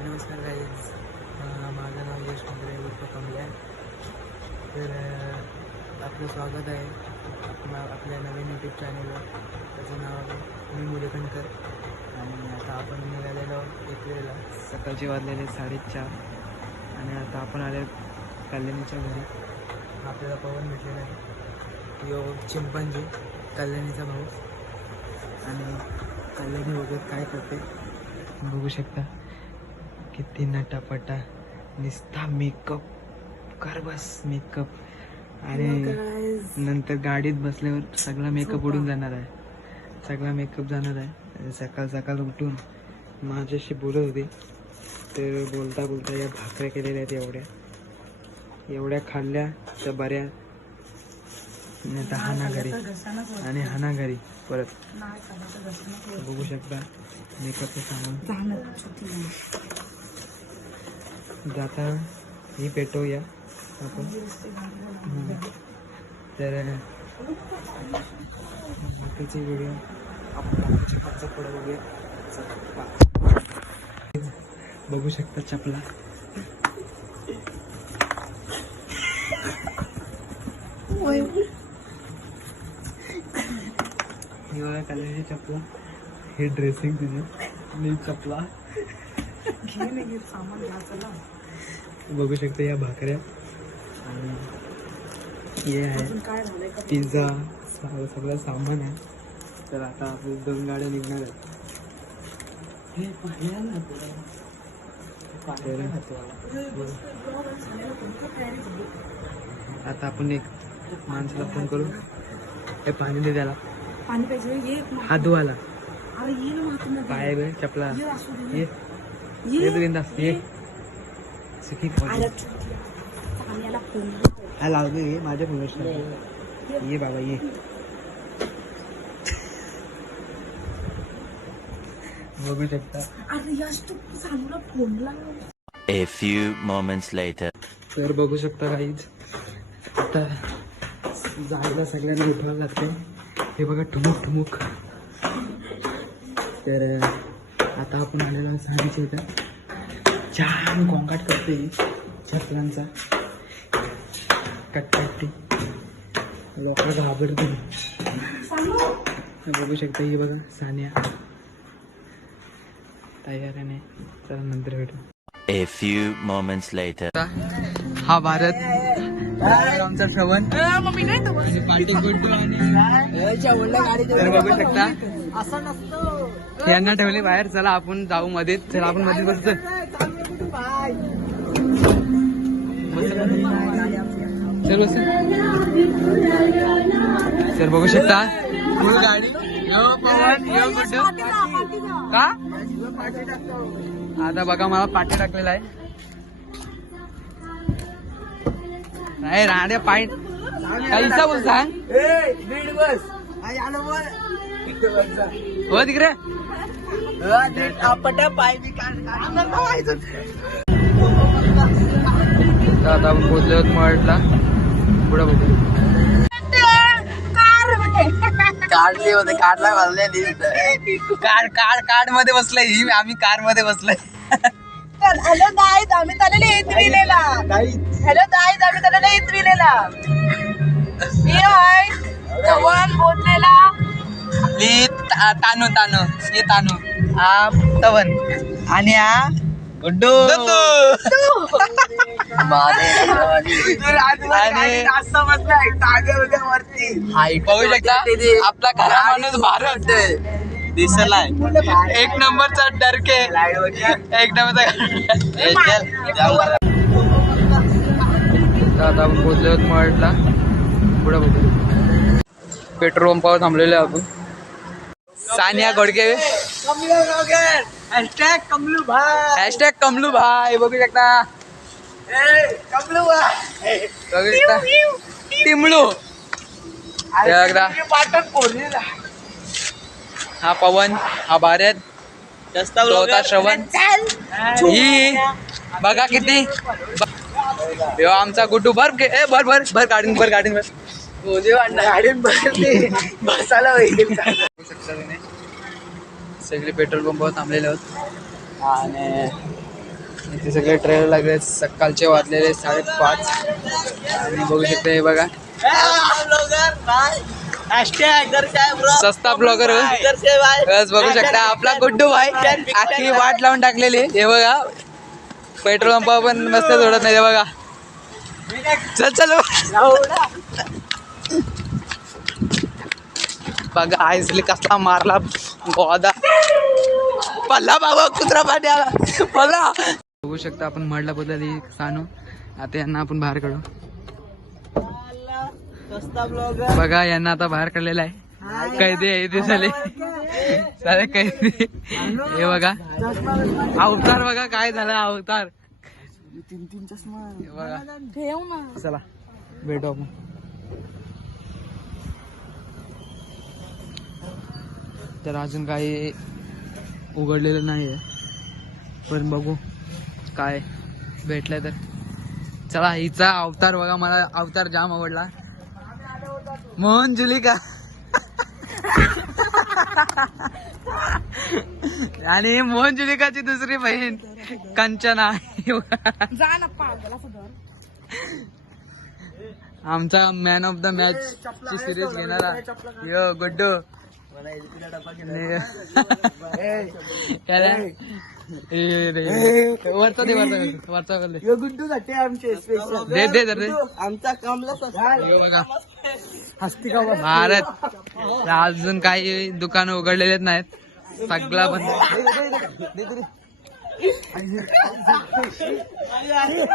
नमस्कार गाईज, माझं नाव यश ठाकरे उर्फ कमल्या. तर आपलं स्वागत आहे आपल्या नवीन यूट्यूब चॅनलवर. त्याचं नाव आहे मी मुलेखनकर. आणि आता आपण निघालेलो एक वेळेला सकाळचे वाजलेले 4:30 आणि आता आपण आले कल्याणीच्या घरी. आपल्याला पवन भेटलेला आहे, यो चिंपांजी कल्याणीचा भाऊ. आणि कल्याणी वगैरे काय करते बघू शकता. किती नटापटा, निस्ता मेकअप कर बस मेकअप. आणि नंतर गाडीत बसल्यावर सगळा मेकअप उडून जाणार आहे, सगळा मेकअप जाणार आहे. सकाळ सकाळ उठून माझ्याशी बोलत होती. तर बोलता बोलता या भाकऱ्या केलेल्या आहेत, एवढ्या खाल्ल्या तर बऱ्या. नाही तर हाना घरी आणि हाना घरी परत. बघू शकता मेकअपचं सामान. जाता ही पेटवूया आपण. तर बाकीचे व्हिडिओ आपण पुढे बघूया. बघू शकता चपला. ही बघा कलरची चपला, हे ड्रेसिंग तुझी चपला. बघू शकता या भाकऱ्या आणि हे आहे पिझ्झा, सगळं सामान आहे. तर आता आपल्या 2 गाड्या निघणार आहेत. आता आपण एक माणसाला फोन करू. हे पाणी दे त्याला, पाणी पाहिजे. हात धुवाला पाय बे चपला. ये ये हा लावतो ये माझ्या फोनवर. ये बाबा ये. बघू शकता. A few moments later. तर बघू शकता काहीच. आता जायला सगळ्यांना उठावं लागते. हे बघा ठुमुक ठुमुक. तर आता आपण आलेलो साडीच्या इथं. छान गोंगाट करते छत्रांचा कटकटी. लोक घाबरते. बघू शकता. हे बघा सानिया तयार आहे. चला नंतर भेटू. A few moments later. हा भारत, आमचा श्रवण पार्टी गुड्डू. तर बघू शकता यांना ठेवले बाहेर. चला आपण जाऊ मध्ये. चला आपण मध्ये बसतो. चल बस. तर बघू शकता फुल गाडी. यो पवन, यो गुड्डू. का आता बघा मला पाठी टाकलेला आहे. नाही राहण्या पाय काहीचा बोल सांग. हो तिकडे पाय. आता आपण पोहोचलो मळला. पुढे बघू. काढली होते, काढला घाललेली. कार्ड मध्ये बसलाय ही. आम्ही कार मध्ये बसलोय. हॅलो गाईज, आम्ही चाललेलो इथविलेला. हॅलो गाईज, आम्ही चाललेलो इथविलेला. मी आहे जवान बोललेला. मी तानू हे तानू. हा तवन. आणि हा गुड्डू. बघू शकता आपला खरा माणूस भारत दिसलाय. एक नंबरचा डरके. एक नंबरचा. आता आपण पोहोचलो मळला. पुढे बघू. पेट्रोल पंपावर थांबलेलो आहे आपण. सानिया घोडके. हॅशटॅग कमलू भाई. बघू शकता. बघू शकता टिमलू. हा पवन, हा भारत, होता श्रवण. ही बघा किती. आमचा गुड्डू. भर भर भर भर गाडीन भर गाडीन भर. गाडीन बसायला सगळे पेट्रोल पंपावर थांबलेले आहोत. आणि इथे सगळे ट्रेलर लागले. सकाळचे वाजलेले 5:30 आणि बघू शकता हे बघा सस्ता ब्लॉगर बस बघू शकता आपला गुड्डू भाई आखी वाट लावून टाकलेली. हे बघा पेट्रोल पंप पण मस्त सोडत नाही. हे बघा चल चल बघा आईसली कसला मारला गोदा पल्ला बाबा कुत्रा पाठी आला पल्ला. बघू शकता आपण मडला बदलली सानू. आता यांना आपण बाहेर काढू. बघा यांना आता बाहेर काढलेला आहे. कैदी आहे ते झाले सारे कैदी. हे बघा अवतार बघा काय झालं अवतार. हे बघा चला भेटू आपण. तर अजून काही उघडलेलं नाहीये पण बघू काय भेटलंय तर चला. हिचा अवतार बघा मला अवतार जाम आवडला. मोहन जुलिका आणि मोहन जुलिकाची दुसरी बहीण कंचना. आमचा मॅन ऑफ द मॅच ची सिरीज घेणारा यो गुड्डू. वरचा दे वरचा गुड्डू दे दे दे आमचा भारत. अजून काही दुकानं उघडलेलेच नाहीत सगळा बंद.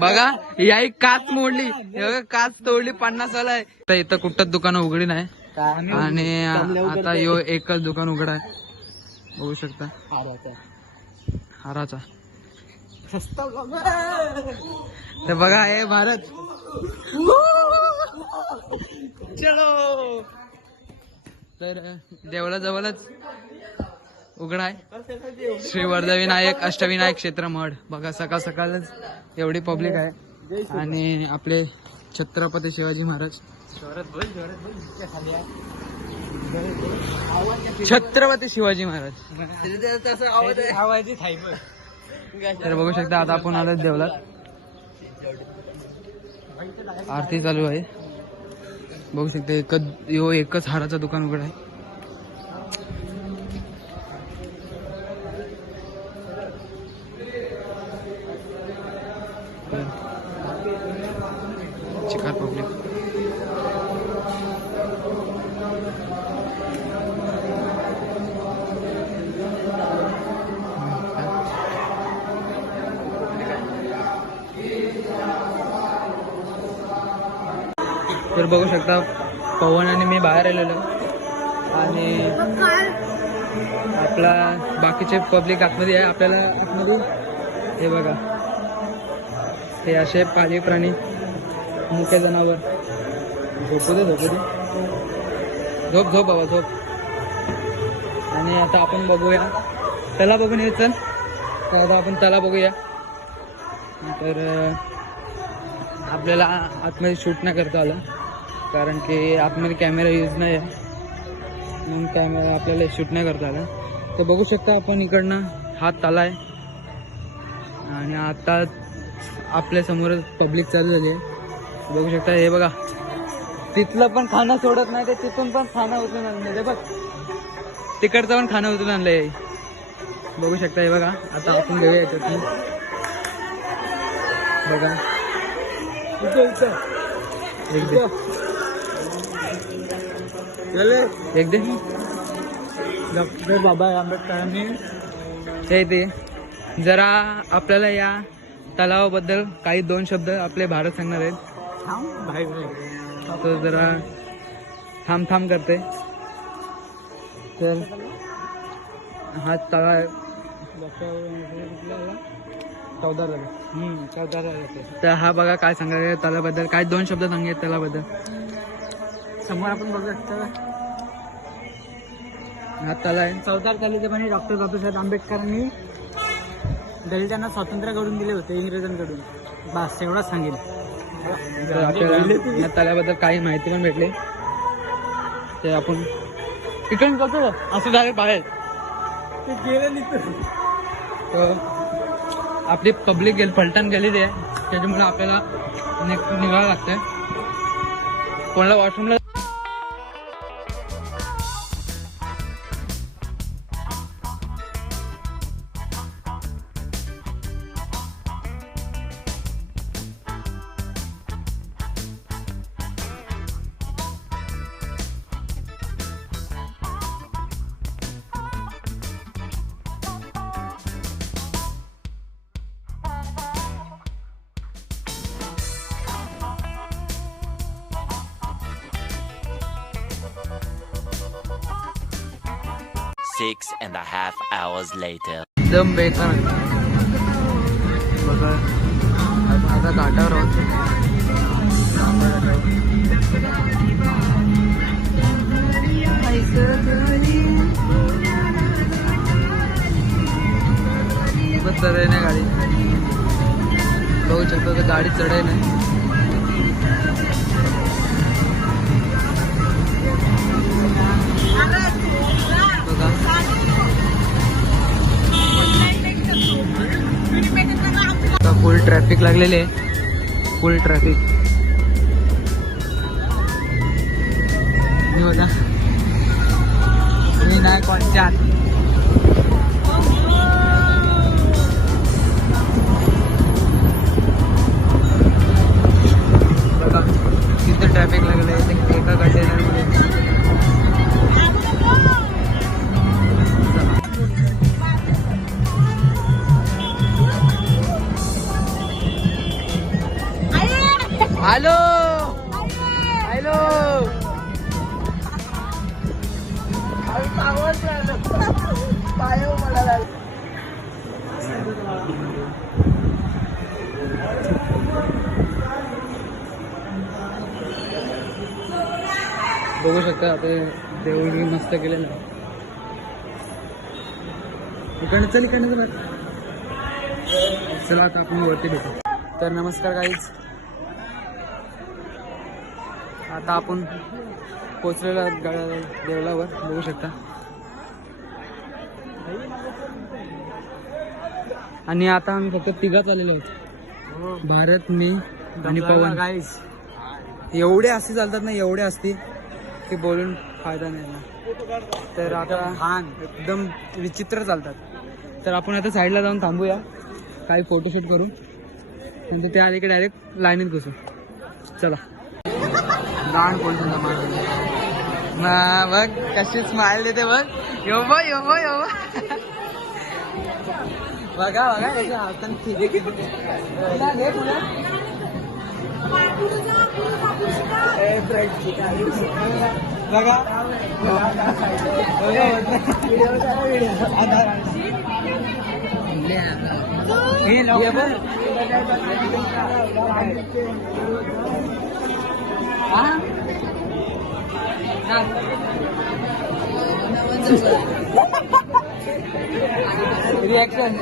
बघा या काच मोडली काच तोडली 50 वाला आहे. तर इथं कुठंच दुकानं उघडी नाही आणि आता यो एकच दुकान उघड आहे बघू शकता हाराचा. तर बघा हे भारत चलो. तर देवळाजवळच उघडा आहे श्री वर्धविनायक अष्टविनायक क्षेत्र मठ. बघा सकाळ सकाळच एवढी पब्लिक आहे आणि आपले छत्रपती शिवाजी महाराज छत्रपती शिवाजी महाराज. तर बघू शकता आता आपण आलो देवळात. आरती चालू आहे बघू शकता. एकच हाराचं दुकान उघड आहे. चिकार पब्लिक तर बघू शकता पवन आणि मी बाहेर आलेलो आणि आपला बाकीचे पब्लिक आतमध्ये आहे. आपल्याला आतमध्ये हे बघा हे असे पाळीव प्राणी मुख्य जनावर. झोपू दे झोप झोप बाबा झोप. आणि आता आपण बघूया त्याला बघून ये चल. तर आता आपण त्याला बघूया. तर आपल्याला आतमध्ये शूट नाही करता आलं कारण की आतमध्ये कॅमेरा यूज नाही आहे म्हणून कॅमेरा आपल्याला शूट नाही करता आलं. तर बघू शकता आपण इकडनं हा तला आहे आणि आता आपल्या समोर पब्लिक चालू झाली आहे बघू शकता. हे बघा तिथलं पण खाणं सोडत नाही ते तिथून पण खाणं उचलून आणलं. बघ तिकडचं पण खाणं उचलून आणलंय बघू शकता. हे बघा आता आपण घेऊया याच्यातून बघा एक दे डॉक्टर बाबा आंबेडकरांनी हे ते. जरा आपल्याला या तलावाबद्दल काही 2 शब्द आपले भारत सांगणार आहेत. तर जरा थांब करते. तर हा तलाव आहे तर हा बघा काय सांगायचं तलावाबद्दल. काय 2 शब्द सांगेल तलावाबद्दल. समोर आपण बघू शकतो हा तला आहे. चौदार तलावाप्रमाणे डॉक्टर बाबासाहेब आंबेडकरांनी दलितांना स्वातंत्र्य करून दिले होते इंग्रजांकडून. बस एवढंच सांगेल. तर आपल्याला या तल्याबद्दल काही माहिती पण भेटली. ते आपण इकडून जातो असं झालं बाहेर आपली पब्लिक फलटण गेलेली आहे, त्याच्यामुळे आपल्याला निघावं लागतंय. कोणाला वॉशरूमला Six and a half hours later. एकदम बेकार बघा. आपण आता घाटावर आहोत. खूपच चढाई नाही गाडी, बघू शकतो तर गाडी चढाई नाही. फुल ट्रॅफिक लागलेले आहे, फुल ट्रॅफिक. बघा विनायकवाडीच्या आत बघा किती ट्रॅफिक लागलं आहे एका कंटेनरमध्ये. हॅलो हॅलो बघू शकता आता देवळी मस्त केले ना. इकडनं चल, इकडनं चल. चला आता आपण वरती भेटू. तर नमस्कार गाईज, आता आपण पोचलेलो देवळावर बघू शकता. आणि आता आम्ही फक्त तिघाच आलेलो आहोत, भारत, मी आणि पवन. गाईस एवढे असते चालतात ना, एवढे असते की बोलून फायदा नाही ना. तर आता एकदम विचित्र चालतात. तर आपण आता साईडला जाऊन थांबूया, काही फोटोशूट करू, नंतर ते आले की डायरेक्ट लाईनीत घुसू. चला. गाण कोण बघ कशी स्माइल देते बघ. यो बघ यो बघ यो बघा बघा त्याच्या हाताने ठीक बघा. रिएक्शन